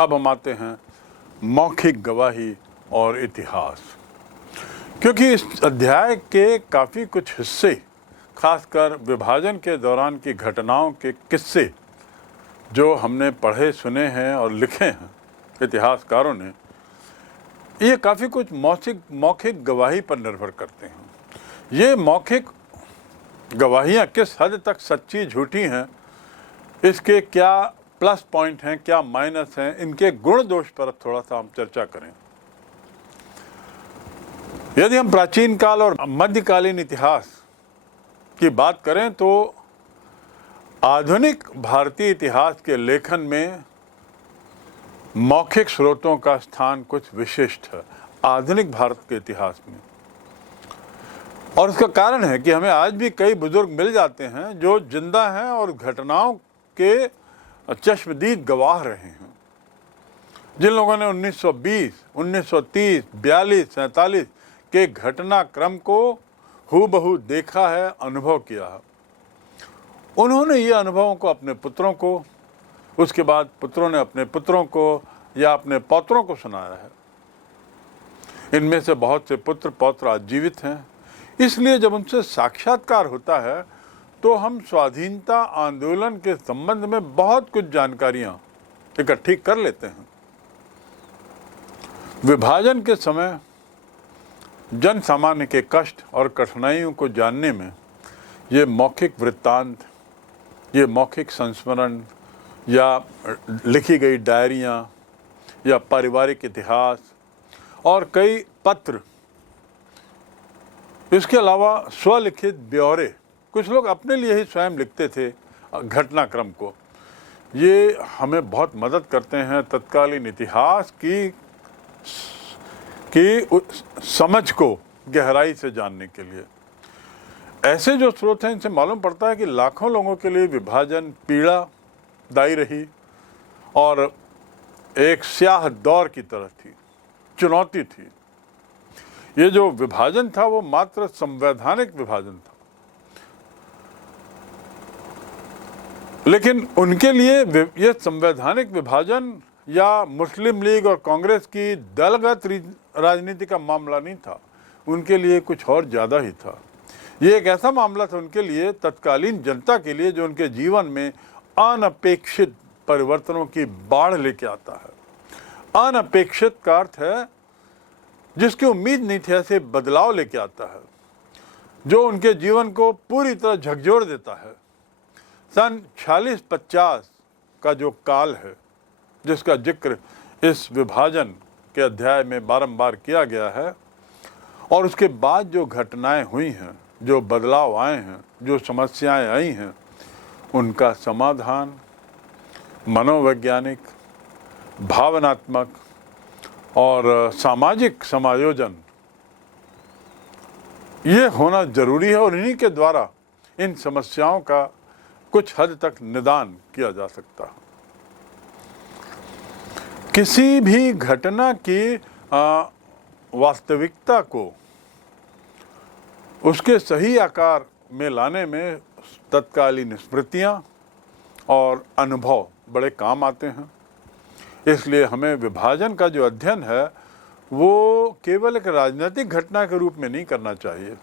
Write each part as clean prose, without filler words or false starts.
अब हम आते हैं मौखिक गवाही और इतिहास, क्योंकि इस अध्याय के काफ़ी कुछ हिस्से, खासकर विभाजन के दौरान की घटनाओं के किस्से जो हमने पढ़े सुने हैं और लिखे हैं इतिहासकारों ने, ये काफ़ी कुछ मौखिक गवाही पर निर्भर करते हैं। ये मौखिक गवाहियाँ किस हद तक सच्ची झूठी हैं, इसके क्या प्लस पॉइंट हैं, क्या माइनस हैं, इनके गुण दोष पर थोड़ा सा हम चर्चा करें। यदि हम प्राचीन काल और मध्यकालीन इतिहास की बात करें तो आधुनिक भारतीय इतिहास के लेखन में मौखिक स्रोतों का स्थान कुछ विशिष्ट है आधुनिक भारत के इतिहास में। और उसका कारण है कि हमें आज भी कई बुजुर्ग मिल जाते हैं जो जिंदा हैं और घटनाओं के चश्मदीद गवाह रहे हैं, जिन लोगों ने 1920, 1930, 42, 47 के घटनाक्रम को हूबहू देखा है, अनुभव किया है। उन्होंने ये अनुभवों को अपने पुत्रों को, उसके बाद पुत्रों ने अपने पुत्रों को या अपने पौत्रों को सुनाया है। इनमें से बहुत से पुत्र पौत्र आज जीवित हैं, इसलिए जब उनसे साक्षात्कार होता है तो हम स्वाधीनता आंदोलन के संबंध में बहुत कुछ जानकारियां इकट्ठी कर लेते हैं। विभाजन के समय जन सामान्य के कष्ट और कठिनाइयों को जानने में ये मौखिक वृत्तांत, ये मौखिक संस्मरण या लिखी गई डायरियां या पारिवारिक इतिहास और कई पत्र, इसके अलावा स्वलिखित ब्यौरे, कुछ लोग अपने लिए ही स्वयं लिखते थे घटनाक्रम को, ये हमें बहुत मदद करते हैं तत्कालीन इतिहास की समझ को गहराई से जानने के लिए। ऐसे जो स्रोत हैं इनसे मालूम पड़ता है कि लाखों लोगों के लिए विभाजन पीड़ादायी रही और एक स्याह दौर की तरह थी, चुनौती थी। ये जो विभाजन था वो मात्र संवैधानिक विभाजन था, लेकिन उनके लिए ये संवैधानिक विभाजन या मुस्लिम लीग और कांग्रेस की दलगत राजनीति का मामला नहीं था, उनके लिए कुछ और ज़्यादा ही था। ये एक ऐसा मामला था उनके लिए, तत्कालीन जनता के लिए, जो उनके जीवन में अनपेक्षित परिवर्तनों की बाढ़ लेके आता है। अनपेक्षित का अर्थ है जिसकी उम्मीद नहीं थी, ऐसे बदलाव लेके आता है जो उनके जीवन को पूरी तरह झकझोर देता है। सन 46-50 का जो काल है, जिसका जिक्र इस विभाजन के अध्याय में बारंबार किया गया है, और उसके बाद जो घटनाएं हुई हैं, जो बदलाव आए हैं, जो समस्याएं आई हैं, उनका समाधान मनोवैज्ञानिक, भावनात्मक और सामाजिक समायोजन ये होना जरूरी है, और इन्हीं के द्वारा इन समस्याओं का कुछ हद तक निदान किया जा सकता है। किसी भी घटना की वास्तविकता को उसके सही आकार में लाने में तत्कालीन स्मृतियाँ और अनुभव बड़े काम आते हैं। इसलिए हमें विभाजन का जो अध्ययन है वो केवल एक राजनीतिक घटना के रूप में नहीं करना चाहिए,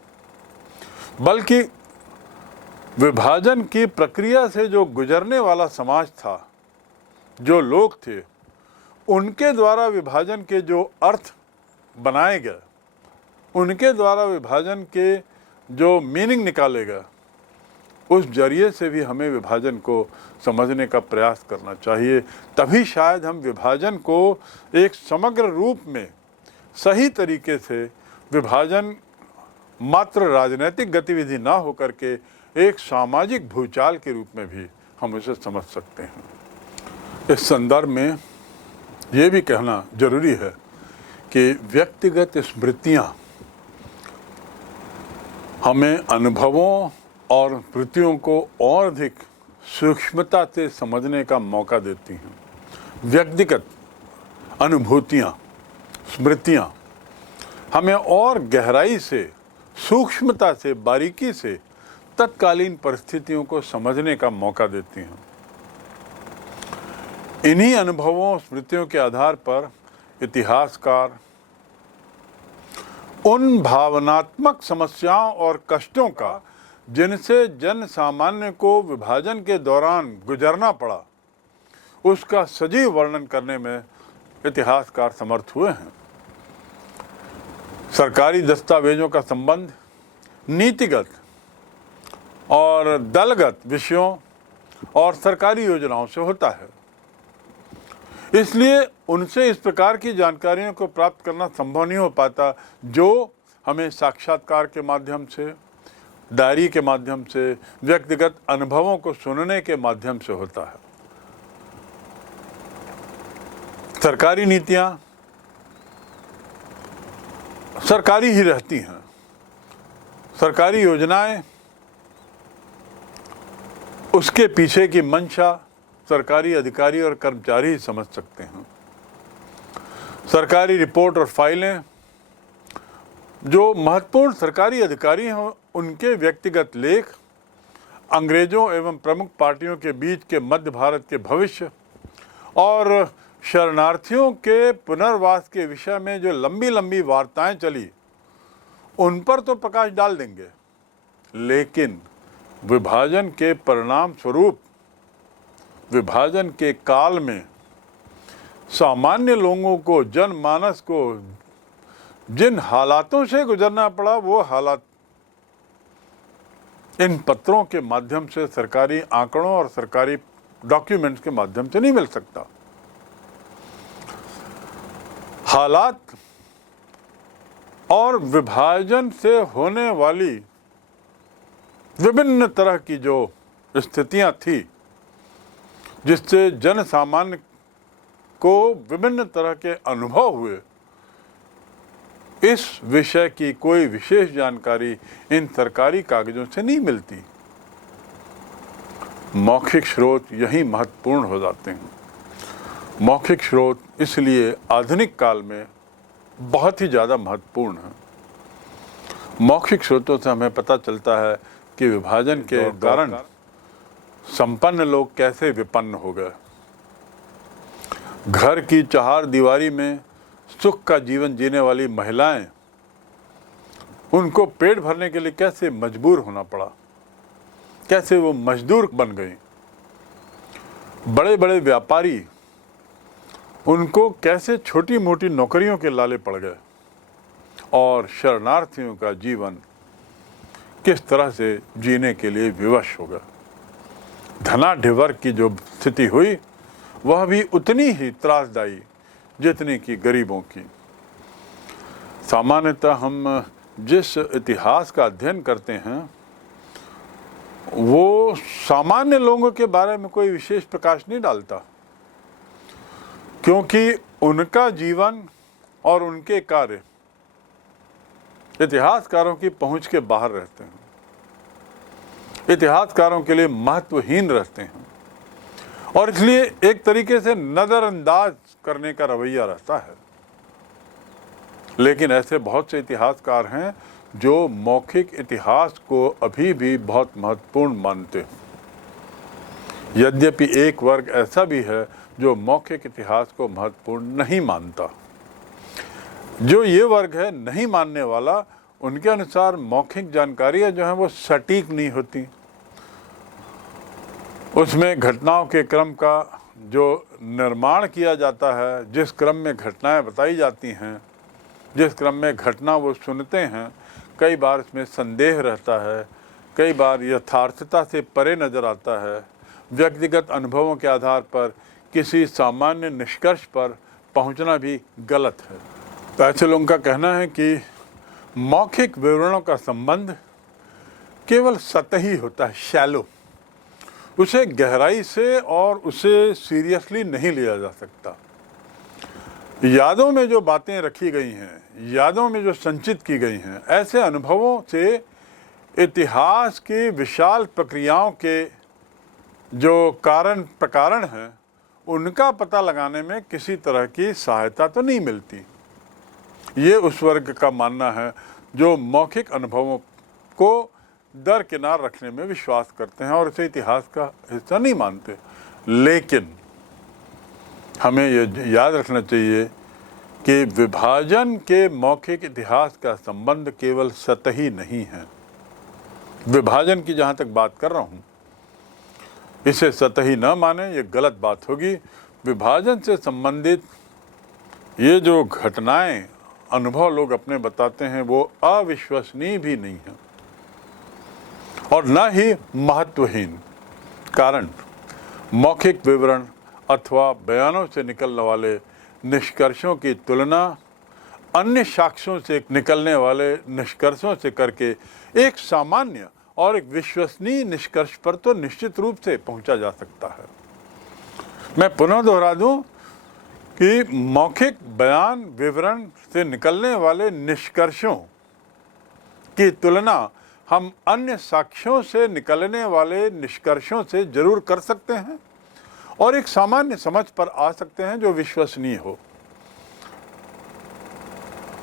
बल्कि विभाजन की प्रक्रिया से जो गुजरने वाला समाज था, जो लोग थे, उनके द्वारा विभाजन के जो अर्थ बनाए गए, उनके द्वारा विभाजन के जो मीनिंग निकाले गए, उस जरिए से भी हमें विभाजन को समझने का प्रयास करना चाहिए। तभी शायद हम विभाजन को एक समग्र रूप में सही तरीके से, विभाजन मात्र राजनीतिक गतिविधि ना होकर के एक सामाजिक भूचाल के रूप में भी हम इसे समझ सकते हैं। इस संदर्भ में ये भी कहना जरूरी है कि व्यक्तिगत स्मृतियाँ हमें अनुभवों और स्मृतियों को और अधिक सूक्ष्मता से समझने का मौका देती हैं। व्यक्तिगत अनुभूतियाँ, स्मृतियाँ हमें और गहराई से, सूक्ष्मता से, बारीकी से तत्कालीन परिस्थितियों को समझने का मौका देती हैं। इन्हीं अनुभवों स्मृतियों के आधार पर इतिहासकार उन भावनात्मक समस्याओं और कष्टों का जिनसे जन सामान्य को विभाजन के दौरान गुजरना पड़ा, उसका सजीव वर्णन करने में इतिहासकार समर्थ हुए हैं। सरकारी दस्तावेजों का संबंध नीतिगत और दलगत विषयों और सरकारी योजनाओं से होता है, इसलिए उनसे इस प्रकार की जानकारियों को प्राप्त करना संभव नहीं हो पाता जो हमें साक्षात्कार के माध्यम से, डायरी के माध्यम से, व्यक्तिगत अनुभवों को सुनने के माध्यम से होता है। सरकारी नीतियां सरकारी ही रहती हैं, सरकारी योजनाएं उसके पीछे की मंशा सरकारी अधिकारी और कर्मचारी ही समझ सकते हैं। सरकारी रिपोर्ट और फाइलें जो महत्वपूर्ण सरकारी अधिकारी हैं उनके व्यक्तिगत लेख, अंग्रेजों एवं प्रमुख पार्टियों के बीच के मध्य भारत के भविष्य और शरणार्थियों के पुनर्वास के विषय में जो लंबी लंबी वार्ताएं चली, उन पर तो प्रकाश डाल देंगे, लेकिन विभाजन के परिणाम स्वरूप, विभाजन के काल में सामान्य लोगों को, जनमानस को जिन हालातों से गुजरना पड़ा, वो हालात इन पत्रों के माध्यम से, सरकारी आंकड़ों और सरकारी डॉक्यूमेंट्स के माध्यम से नहीं मिल सकता। हालात और विभाजन से होने वाली विभिन्न तरह की जो स्थितियां थी, जिससे जन सामान्य को विभिन्न तरह के अनुभव हुए, इस विषय की कोई विशेष जानकारी इन सरकारी कागजों से नहीं मिलती। मौखिक स्रोत यही महत्वपूर्ण हो जाते हैं। मौखिक स्रोत इसलिए आधुनिक काल में बहुत ही ज़्यादा महत्वपूर्ण है। मौखिक स्रोतों से हमें पता चलता है कि विभाजन के कारण संपन्न लोग कैसे विपन्न हो गए, घर की चार दीवारी में सुख का जीवन जीने वाली महिलाएं, उनको पेट भरने के लिए कैसे मजबूर होना पड़ा, कैसे वो मजदूर बन गई। बड़े बड़े व्यापारी, उनको कैसे छोटी मोटी नौकरियों के लाले पड़ गए, और शरणार्थियों का जीवन किस तरह से जीने के लिए विवश हो गया। धनाढ्य की जो स्थिति हुई वह भी उतनी ही त्रासदायी जितनी कि गरीबों की। सामान्यतः हम जिस इतिहास का अध्ययन करते हैं वो सामान्य लोगों के बारे में कोई विशेष प्रकाश नहीं डालता, क्योंकि उनका जीवन और उनके कार्य इतिहासकारों की पहुंच के बाहर रहते हैं, इतिहासकारों के लिए महत्वहीन रहते हैं, और इसलिए एक तरीके से नजरअंदाज करने का रवैया रहता है। लेकिन ऐसे बहुत से इतिहासकार हैं जो मौखिक इतिहास को अभी भी बहुत महत्वपूर्ण मानते हैं। यद्यपि एक वर्ग ऐसा भी है जो मौखिक इतिहास को महत्वपूर्ण नहीं मानता। जो ये वर्ग है नहीं मानने वाला, उनके अनुसार मौखिक जानकारियां जो हैं वो सटीक नहीं होती। उसमें घटनाओं के क्रम का जो निर्माण किया जाता है, जिस क्रम में घटनाएं बताई जाती हैं, जिस क्रम में घटना वो सुनते हैं, कई बार इसमें संदेह रहता है, कई बार यथार्थता से परे नज़र आता है। व्यक्तिगत अनुभवों के आधार पर किसी सामान्य निष्कर्ष पर पहुंचना भी गलत है। तो ऐसे लोगों का कहना है कि मौखिक विवरणों का संबंध केवल सतही होता है, शैलो। उसे गहराई से और उसे सीरियसली नहीं लिया जा सकता। यादों में जो बातें रखी गई हैं, यादों में जो संचित की गई हैं, ऐसे अनुभवों से इतिहास की विशाल प्रक्रियाओं के जो कारण प्रकारण हैं, उनका पता लगाने में किसी तरह की सहायता तो नहीं मिलती। ये उस वर्ग का मानना है जो मौखिक अनुभवों को दरकिनार रखने में विश्वास करते हैं और इसे इतिहास का हिस्सा नहीं मानते। लेकिन हमें ये याद रखना चाहिए कि विभाजन के मौखिक इतिहास का संबंध केवल सतही नहीं है। विभाजन की जहाँ तक बात कर रहा हूँ, इसे सतही न माने, ये गलत बात होगी। विभाजन से संबंधित ये जो घटनाएं, अनुभव लोग अपने बताते हैं, वो अविश्वसनीय भी नहीं है और न ही महत्वहीन। कारण मौखिक विवरण अथवा बयानों से निकलने वाले निष्कर्षों की तुलना अन्य साक्ष्यों से निकलने वाले निष्कर्षों से करके एक सामान्य और एक विश्वसनीय निष्कर्ष पर तो निश्चित रूप से पहुंचा जा सकता है। मैं पुनः दोहरा दूं कि मौखिक बयान विवरण से निकलने वाले निष्कर्षों की तुलना हम अन्य साक्ष्यों से निकलने वाले निष्कर्षों से जरूर कर सकते हैं और एक सामान्य समझ पर आ सकते हैं जो विश्वसनीय हो।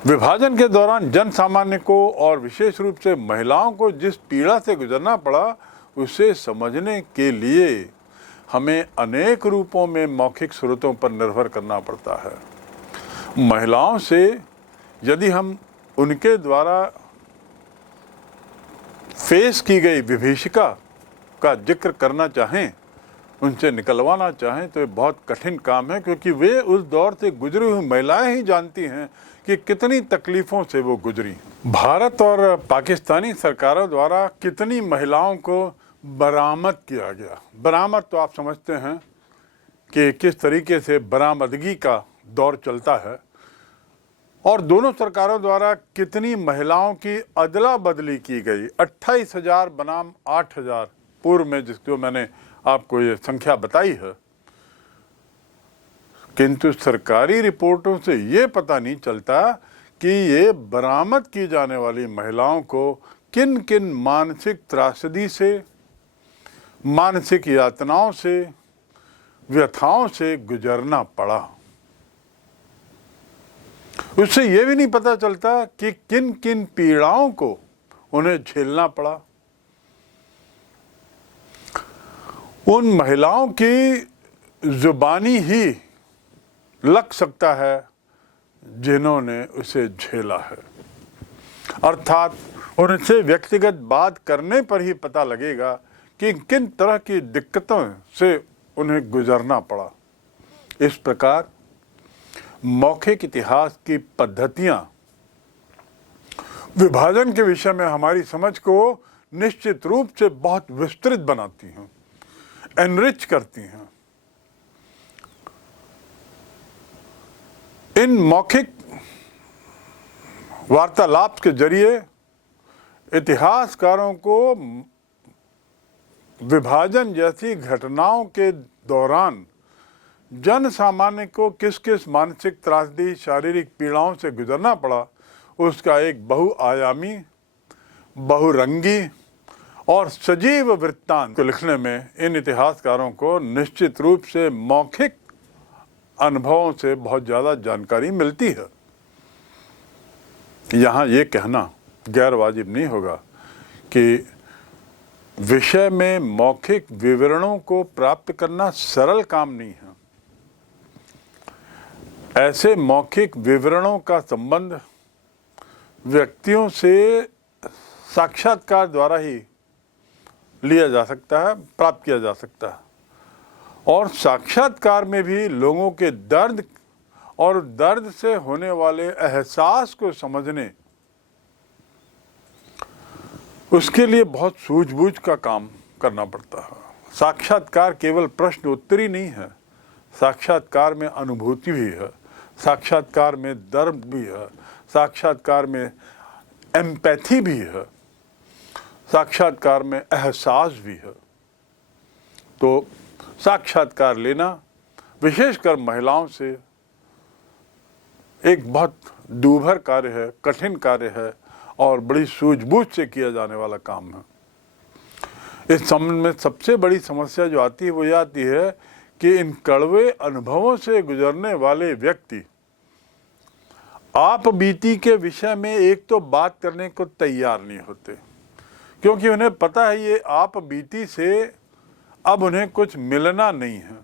विभाजन के दौरान जन सामान्य को और विशेष रूप से महिलाओं को जिस पीड़ा से गुजरना पड़ा, उसे समझने के लिए हमें अनेक रूपों में मौखिक स्रोतों पर निर्भर करना पड़ता है। महिलाओं से यदि हम उनके द्वारा फेस की गई विभीषिका का जिक्र करना चाहें, उनसे निकलवाना चाहें, तो ये बहुत कठिन काम है, क्योंकि वे उस दौर से गुजरी हुई महिलाएं ही जानती हैं कि कितनी तकलीफ़ों से वो गुजरी। भारत और पाकिस्तानी सरकारों द्वारा कितनी महिलाओं को बरामद किया गया। बरामद तो आप समझते हैं कि किस तरीके से बरामदगी का दौर चलता है, और दोनों सरकारों द्वारा कितनी महिलाओं की अदला बदली की गई। 28,000 बनाम 8,000 पूर्व में, जिसको मैंने आपको ये संख्या बताई है, किंतु सरकारी रिपोर्टों से ये पता नहीं चलता कि ये बरामद की जाने वाली महिलाओं को किन किन मानसिक त्रासदी से, मानसिक यातनाओं से, व्यथाओं से गुजरना पड़ा। उससे ये भी नहीं पता चलता कि किन किन पीड़ाओं को उन्हें झेलना पड़ा। उन महिलाओं की जुबानी ही लग सकता है जिन्होंने उसे झेला है, अर्थात उनसे व्यक्तिगत बात करने पर ही पता लगेगा कि किन तरह की दिक्कतों से उन्हें गुजरना पड़ा। इस प्रकार मौखिक इतिहास की पद्धतियां विभाजन के विषय में हमारी समझ को निश्चित रूप से बहुत विस्तृत बनाती हैं, एनरिच करती हैं। इन मौखिक वार्तालाप के जरिए इतिहासकारों को विभाजन जैसी घटनाओं के दौरान जन सामान्य को किस किस मानसिक त्रासदी, शारीरिक पीड़ाओं से गुजरना पड़ा, उसका एक बहुआयामी, बहुरंगी और सजीव वृत्तांत को लिखने में इन इतिहासकारों को निश्चित रूप से मौखिक अनुभवों से बहुत ज़्यादा जानकारी मिलती है। यहाँ ये कहना गैर वाजिब नहीं होगा कि विषय में मौखिक विवरणों को प्राप्त करना सरल काम नहीं है। ऐसे मौखिक विवरणों का संबंध व्यक्तियों से साक्षात्कार द्वारा ही लिया जा सकता है, प्राप्त किया जा सकता है, और साक्षात्कार में भी लोगों के दर्द और दर्द से होने वाले एहसास को समझने, उसके लिए बहुत सूझबूझ का काम करना पड़ता है। साक्षात्कार केवल प्रश्न उत्तरी नहीं है, साक्षात्कार में अनुभूति भी है, साक्षात्कार में दर्द भी है, साक्षात्कार में एम्पैथी भी है, साक्षात्कार में एहसास भी है। तो साक्षात्कार लेना विशेषकर महिलाओं से एक बहुत दूभर कार्य है, कठिन कार्य है और बड़ी सूझबूझ से किया जाने वाला काम है। इस संबंध में सबसे बड़ी समस्या जो आती है वो ये आती है कि इन कड़वे अनुभवों से गुजरने वाले व्यक्ति आप बीती के विषय में एक तो बात करने को तैयार नहीं होते, क्योंकि उन्हें पता है ये आप बीती से अब उन्हें कुछ मिलना नहीं है,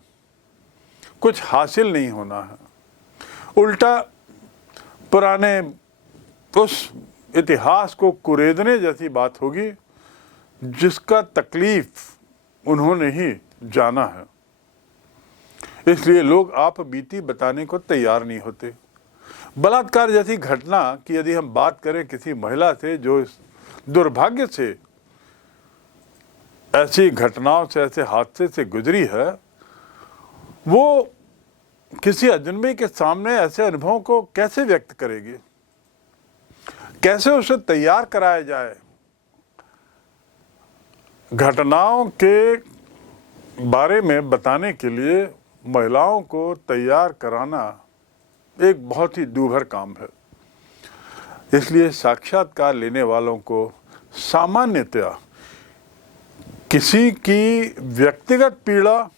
कुछ हासिल नहीं होना है, उल्टा पुराने उस इतिहास को कुरेदने जैसी बात होगी जिसका तकलीफ उन्होंने ही जाना है। इसलिए लोग आप बीती बताने को तैयार नहीं होते। बलात्कार जैसी घटना की यदि हम बात करें किसी महिला से जो इस दुर्भाग्य से ऐसी घटनाओं से, ऐसे हादसे से गुजरी है, वो किसी अजनबी के सामने ऐसे अनुभवों को कैसे व्यक्त करेगी, कैसे उसे तैयार कराया जाए। घटनाओं के बारे में बताने के लिए महिलाओं को तैयार कराना एक बहुत ही दूभर काम है। इसलिए साक्षात्कार लेने वालों को सामान्यतया किसी की व्यक्तिगत पीड़ा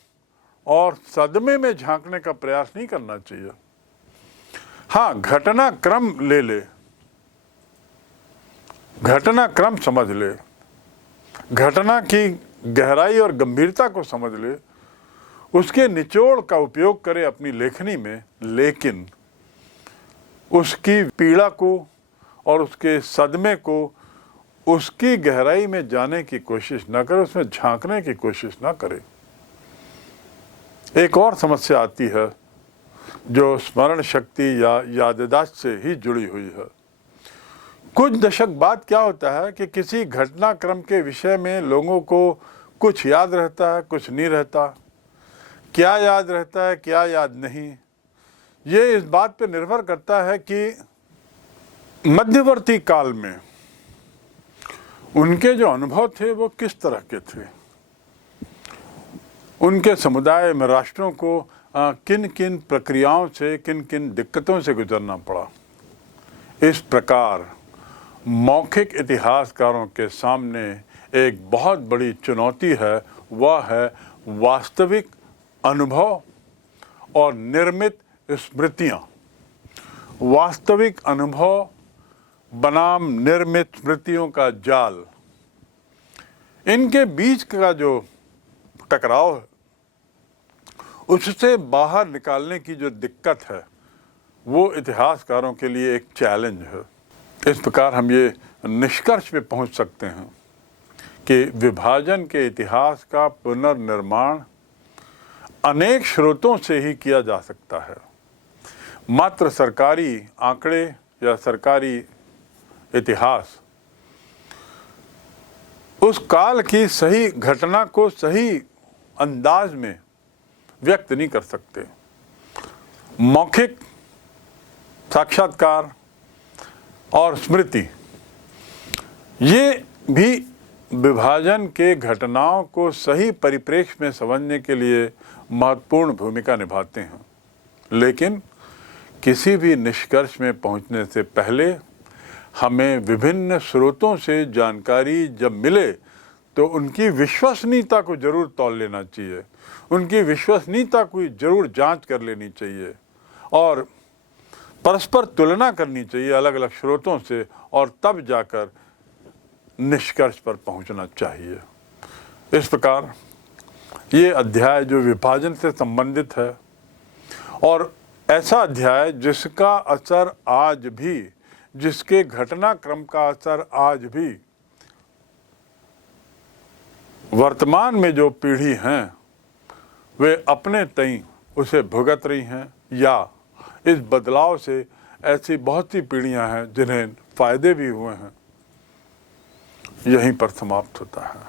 और सदमे में झांकने का प्रयास नहीं करना चाहिए। हाँ, घटनाक्रम ले ले, घटनाक्रम समझ ले, घटना की गहराई और गंभीरता को समझ ले, उसके निचोड़ का उपयोग करे अपनी लेखनी में, लेकिन उसकी पीड़ा को और उसके सदमे को, उसकी गहराई में जाने की कोशिश न करे, उसमें झांकने की कोशिश न करे। एक और समस्या आती है जो स्मरण शक्ति या याददाश्त से ही जुड़ी हुई है। कुछ दशक बाद क्या होता है कि किसी घटनाक्रम के विषय में लोगों को कुछ याद रहता है, कुछ नहीं रहता। क्या याद रहता है, क्या याद नहीं, ये इस बात पर निर्भर करता है कि मध्यवर्ती काल में उनके जो अनुभव थे वो किस तरह के थे, उनके समुदाय में राष्ट्रों को किन किन प्रक्रियाओं से, किन किन दिक्कतों से गुजरना पड़ा। इस प्रकार मौखिक इतिहासकारों के सामने एक बहुत बड़ी चुनौती है, वह है वास्तविक अनुभव और निर्मित स्मृतियाँ। वास्तविक अनुभव बनाम निर्मित स्मृतियों का जाल, इनके बीच का जो टकराव है, उससे बाहर निकालने की जो दिक्कत है, वो इतिहासकारों के लिए एक चैलेंज है। इस प्रकार हम ये निष्कर्ष पे पहुंच सकते हैं कि विभाजन के इतिहास का पुनर्निर्माण अनेक स्रोतों से ही किया जा सकता है। मात्र सरकारी आंकड़े या सरकारी इतिहास उस काल की सही घटना को सही अंदाज में व्यक्त नहीं कर सकते। मौखिक साक्षात्कार और स्मृति, ये भी विभाजन के घटनाओं को सही परिप्रेक्ष्य में समझने के लिए महत्वपूर्ण भूमिका निभाते हैं। लेकिन किसी भी निष्कर्ष में पहुंचने से पहले हमें विभिन्न स्रोतों से जानकारी जब मिले तो उनकी विश्वसनीयता को जरूर तौल लेना चाहिए, उनकी विश्वसनीयता को जरूर जांच कर लेनी चाहिए और परस्पर तुलना करनी चाहिए अलग अलग स्रोतों से, और तब जाकर निष्कर्ष पर पहुंचना चाहिए। इस प्रकार ये अध्याय जो विभाजन से संबंधित है, और ऐसा अध्याय जिसका असर आज भी, जिसके घटनाक्रम का असर आज भी वर्तमान में जो पीढ़ी हैं वे अपने तई उसे भुगत रही हैं, या इस बदलाव से ऐसी बहुत सी पीढ़ियां हैं जिन्हें फायदे भी हुए हैं, यहीं पर समाप्त होता है।